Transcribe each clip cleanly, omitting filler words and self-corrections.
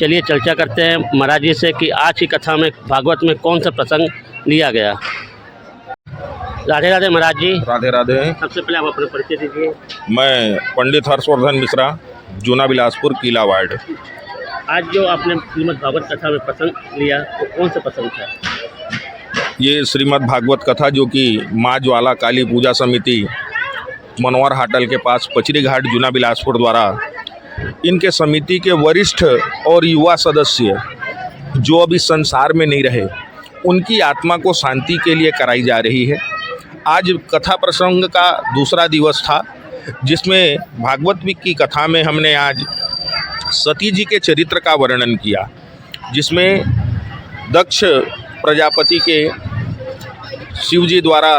चलिए चर्चा करते हैं महाराज जी से कि आज की कथा में भागवत में कौन सा प्रसंग लिया गया। राधे राधे महाराज जी। राधे राधे। सबसे पहले आप अपना परिचय दीजिए। मैं पंडित हर्षवर्धन मिश्रा, जूना बिलासपुर, किला वार्ड। आज जो आपने श्रीमद् भागवत कथा में प्रसंग लिया वो कौन सा प्रसंग था? ये श्रीमद् भागवत कथा जो कि माँ ज्वाला काली पूजा समिति मनोहर हाटल के पास पचरी घाट जूना बिलासपुर द्वारा इनके समिति के वरिष्ठ और युवा सदस्य जो अभी संसार में नहीं रहे उनकी आत्मा को शांति के लिए कराई जा रही है। आज कथा प्रसंग का दूसरा दिवस था, जिसमें भागवत की कथा में हमने आज सती जी के चरित्र का वर्णन किया, जिसमें दक्ष प्रजापति के शिव जी द्वारा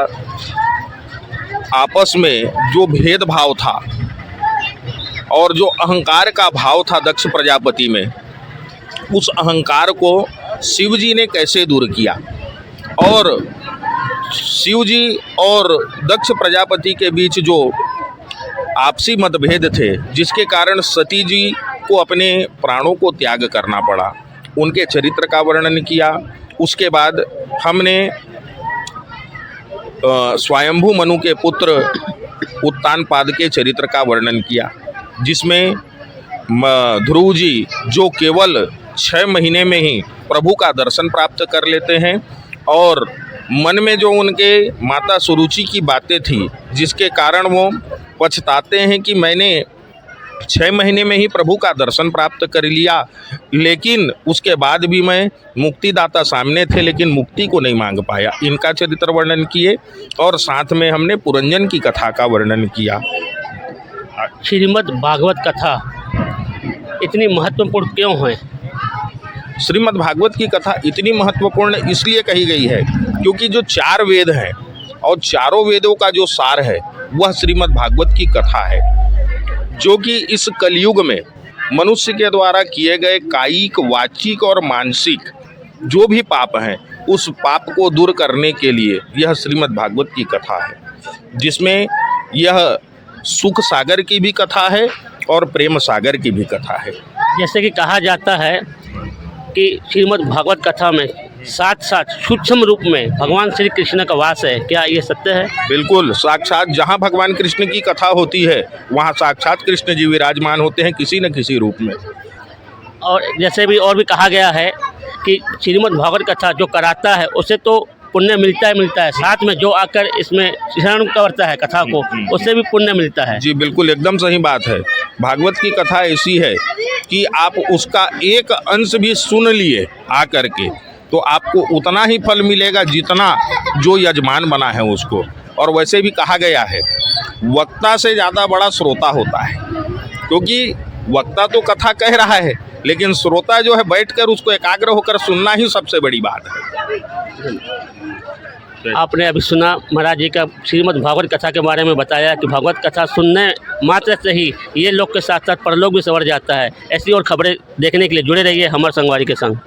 आपस में जो भेदभाव था और जो अहंकार का भाव था दक्ष प्रजापति में, उस अहंकार को शिव जी ने कैसे दूर किया और शिव जी और दक्ष प्रजापति के बीच जो आपसी मतभेद थे जिसके कारण सती जी को अपने प्राणों को त्याग करना पड़ा, उनके चरित्र का वर्णन किया। उसके बाद हमने स्वयंभू मनु के पुत्र उत्तानपाद के चरित्र का वर्णन किया, जिसमें ध्रुव जी जो केवल 6 महीने में ही प्रभु का दर्शन प्राप्त कर लेते हैं और मन में जो उनके माता सुरुचि की बातें थी जिसके कारण वो पछताते हैं कि मैंने 6 महीने में ही प्रभु का दर्शन प्राप्त कर लिया, लेकिन उसके बाद भी मैं मुक्तिदाता सामने थे लेकिन मुक्ति को नहीं मांग पाया। इनका चरित्र वर्णन किए और साथ में हमने पुरंजन की कथा का वर्णन किया। श्रीमद् भागवत कथा इतनी महत्वपूर्ण क्यों है? श्रीमद् भागवत की कथा इतनी महत्वपूर्ण इसलिए कही गई है क्योंकि जो 4 वेद हैं और चारों वेदों का जो सार है वह श्रीमद् भागवत की कथा है, जो कि इस कलयुग में मनुष्य के द्वारा किए गए कायिक, वाचिक और मानसिक जो भी पाप हैं उस पाप को दूर करने के लिए यह श्रीमद् भागवत की कथा है, जिसमें यह सुख सागर की भी कथा है और प्रेम सागर की भी कथा है। जैसे कि कहा जाता है कि श्रीमद् भागवत कथा में साथ साथ सूक्ष्म रूप में भगवान श्री कृष्ण का वास है, क्या ये सत्य है? बिल्कुल, साक्षात जहाँ भगवान कृष्ण की कथा होती है वहाँ साक्षात कृष्ण जी विराजमान होते हैं किसी न किसी रूप में। और जैसे भी और भी कहा गया है कि श्रीमद् भागवत कथा जो कराता है उसे तो पुण्य मिलता है, साथ में जो आकर इसमें श्रवण करता है कथा को उससे भी पुण्य मिलता है। जी बिल्कुल, एकदम सही बात है। भागवत की कथा ऐसी है कि आप उसका एक अंश भी सुन लिए आ करके तो आपको उतना ही फल मिलेगा जितना जो यजमान बना है उसको। और वैसे भी कहा गया है वक्ता से ज़्यादा बड़ा श्रोता होता है, क्योंकि वक्ता तो कथा कह रहा है लेकिन श्रोता जो है बैठकर उसको एकाग्र होकर सुनना ही सबसे बड़ी बात है। आपने अभी सुना महाराज जी का श्रीमद् भागवत कथा के बारे में बताया कि भागवत कथा सुनने मात्र से ही ये लोग के साथ साथ परलोक भी संवर जाता है। ऐसी और खबरें देखने के लिए जुड़े रहिए हमारे संगवारी के संग।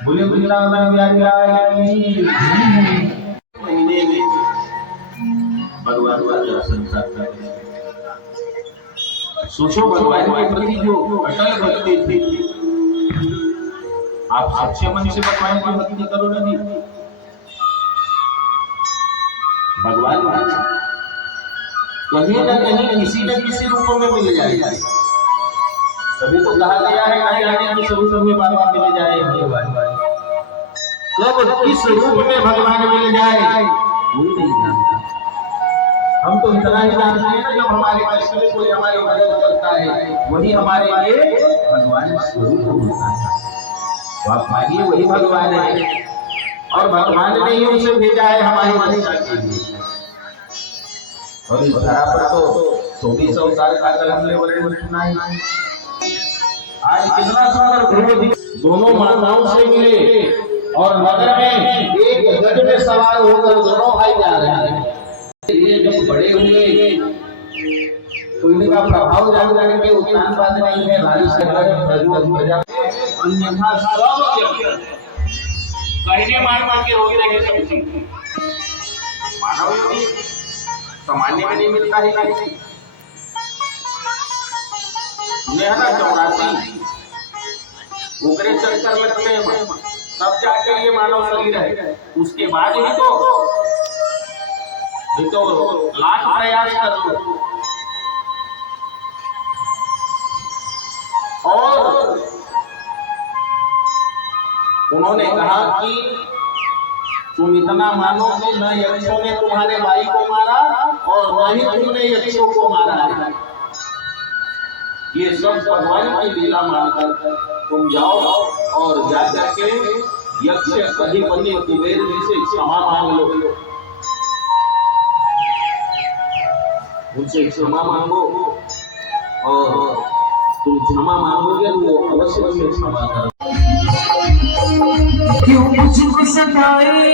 बोले वृंदावन महीने में भगवान का दर्शन करता है। सोचो भगवान के प्रति जो अटल भक्ति थी, आप सच्चे मन से भगवान की भक्ति करो ना, भगवान कहीं न कहीं किसी न किसी रूप में मिल जाएगा। तभी तो कहा गया है कहीं आने के स्वरूप में बाबा मिल जाए भगवान। कब किस रूप में भगवान मिल जाए कोई नहीं जानता। हम तो इतना ही जानते हैं ना, जब हमारे कष्ट में कोई हमारी मदद करता है वही हमारे लिए भगवान स्वरूप होता है। तो आप मानिए वही भगवान है, और भगवान ने ही उसे भेजा है हमारी रक्षा के लिए। और इस धरा पर तो 24 अवतार का कल हमने वर्णन सुना ही। आज कितना सुंदर ध्रुव दोनों माताओं से मिले और नगर में एक गज में सवार होकर दोनों भाई जा रहे हैं। ये जब बड़े हुए तो इनका प्रभाव जान जाने में उत्तान पाद नहीं है। राज से प्रजा अन्यथा सब कहने मार के हो गए सब चीज मानव योगी सामान्य में नहीं मिलता है। नेहरा 84 उगरे चलकर लगते हैं तब जाकर ये मानव शरीर है। उसके बाद ही तो लाख प्रयास कर लो। और उन्होंने कहा कि तुम इतना मानो कि न यक्षों ने तुम्हारे भाई को मारा और न ही तुमने यक्षों को मारा है। ये सब भगवान की लीला मानकर तुम जाओ और जाकर के यक्ष अधिपति कुबेर जी से क्षमा मांग लो। उनसे क्षमा मांगो और तुम क्षमा मांगोगे तो वो अवश्य तुम्हें क्षमा करेंगे। क्यों मुझको सताए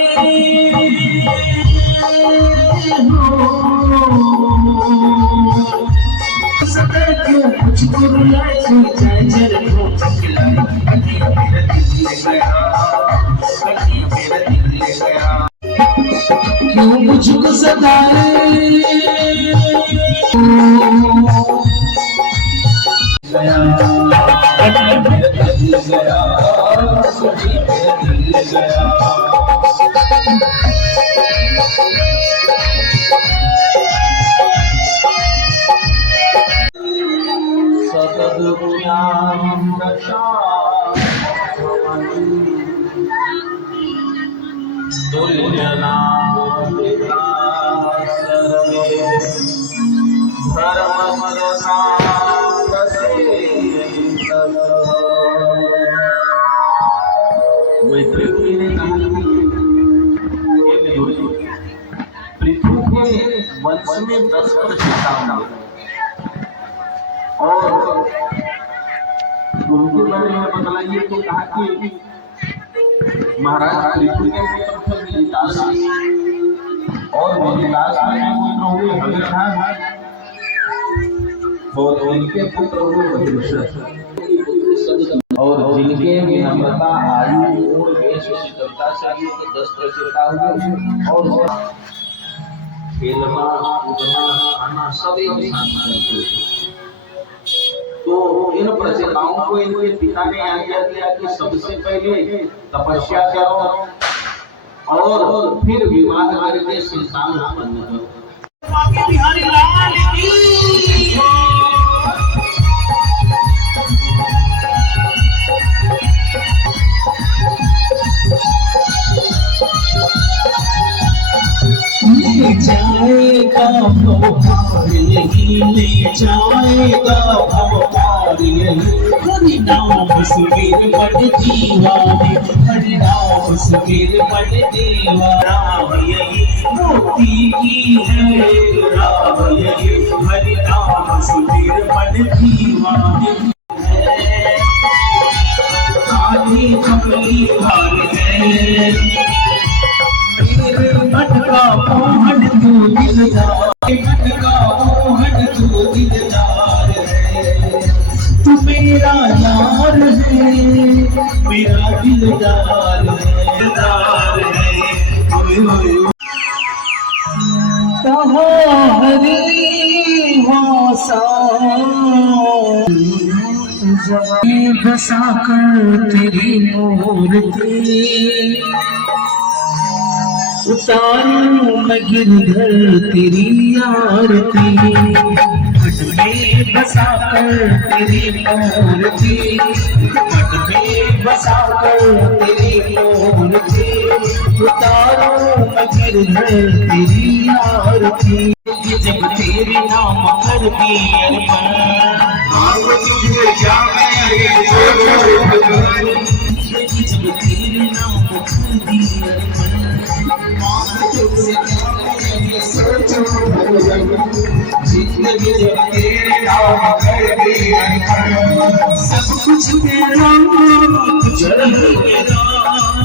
सता क्यों मुझको रुलाए जाए जरा को खिलाए कहीं मेरा दिल ले गया कहीं मेरा दिल ले गया। क्यों मुझको सताए गया कहीं मेरा दिल ले गया कहीं मेरा दिल ले गया। पृथ्वी के वंश में 10 प्रशिक्षण और उनके बारे में बतलाइए। तो कहा कि महाराज पृथ्वी के पुत्र थे विदितास और विदितास में पुत्र हुए हविर्भाग और उनके पुत्र हुए वज्रश्रव और जिनके विनम्रता आयु और वेश शीतलता से युक्त 10 प्रशिक्षण हुए और खेलना कूदना खाना सब एक साथ करते थे। तो इन प्रचेताओं को इनके पिता ने आज्ञा दिया कि सबसे पहले तपस्या करो और फिर विवाह करके संतान उत्पन्न करो। ले जाएगा भगवान यही ले जाएगा भगवान यही। हरि नाम सुमेर पढ़ दीवाने हरि नाम सुमेर पढ़ दीवाना यही मोती की है राह यही। हरि नाम सुमेर पढ़ दीवाने आधी कमली हाल है भटका मोहन तू दिलदार भटका मोहन तू दिलदार है। तू मेरा यार है मेरा दिलदार है दिलदार है। हरी बसा कर तेरी मूर्ति उतारूं मैं गिरधर तेरी आरती, घट में बसा कर तेरी मूर्ति, घट में बसा कर तेरी मूर्ति, उतारूं मैं गिरधर तेरी आरती। जब तेरे नाम कर दी अर्पण, जब तेरे नाम कर दी अर्पण, जिंदगी जब तेरे नाम कर दी अर्पण, सब कुछ तेरा, कुछ नहीं मेरा।